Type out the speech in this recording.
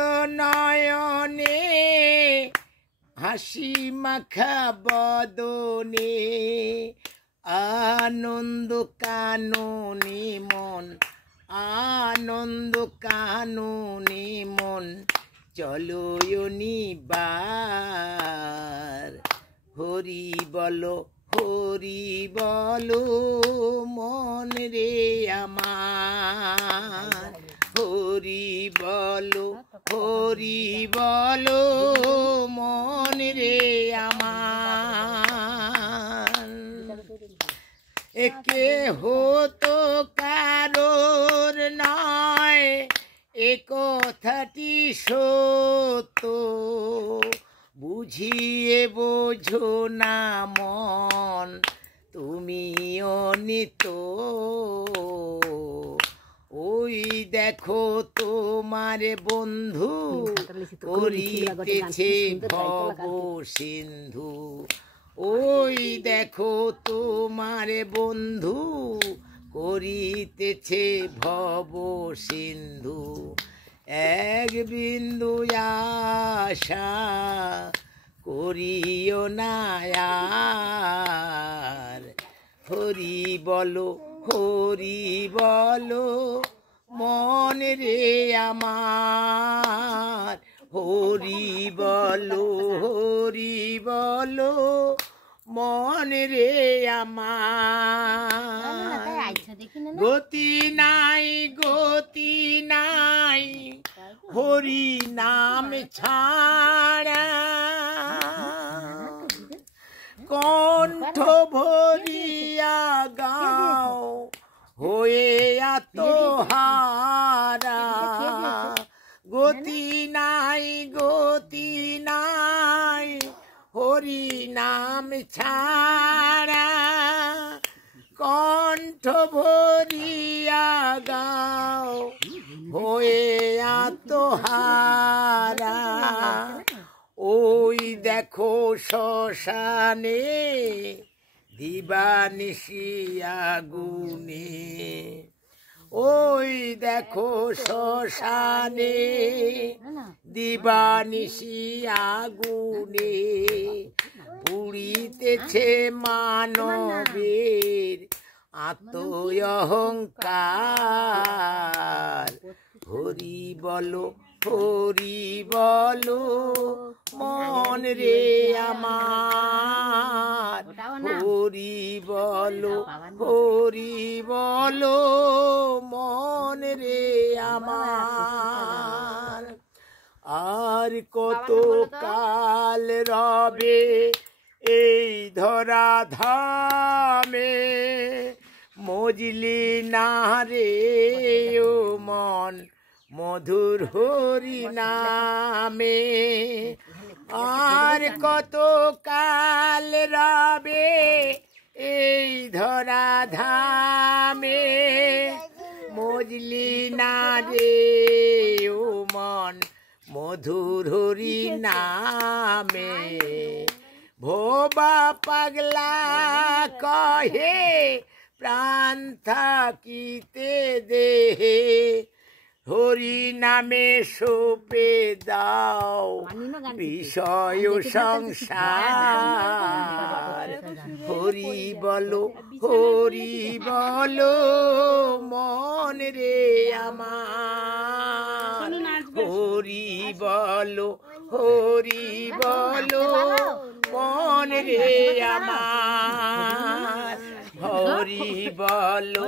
নয়নে হাসি মাখা বদনে আনন্দ কাননে মন আনন্দ কাননে মন চলো নিবার হরি বলো মন রে আমার হরি বলো মন রে আমার একে হতো কারোর নয় এ কথাটি সত্য বুঝিয়ে বোঝো না মন তুমি অনিত ওই দেখো তোমার বন্ধু করিতেছে ভব সিন্ধু ওই দেখো তোমার বন্ধু করিতেছে ভব সিন্ধু এক বিন্দু আশা করিও না আর হরি বলো মন রে আমার হরি বলো মন রে আমার গতি নাই হরি নাম ছাড়া কণ্ঠ ভরিয়া গাও হয়ে আত্মহারা গতি নাই হরি নাম ছাড়া কণ্ঠ ভরিয়া গাও হয়ে আত্মহারা ওই দেখো শ্মশানে দিবানিশি আগুনে ওই দেখো শ্মশানে দিবানিশি আগুনে পুড়িতেছে মানবের আত্মঅহংকার হরি বলো মন রে আমার হরি বলো মন রে আমার আর কত কাল রবে এই ধরা ধামে মজলি না রে ও মন মধুর হরি নামে আর কত কাল রবে এই ধরা ধামে মজলি না রে ও মন মধুর হরি নামে ভোবা পাগলা কহে প্রাণ থাকিতে দেহে হরি নামে সোপে দাও বিষয় সংসার হরি বলো মন রে আমার হরি বলো মন রে আমার হরি বলো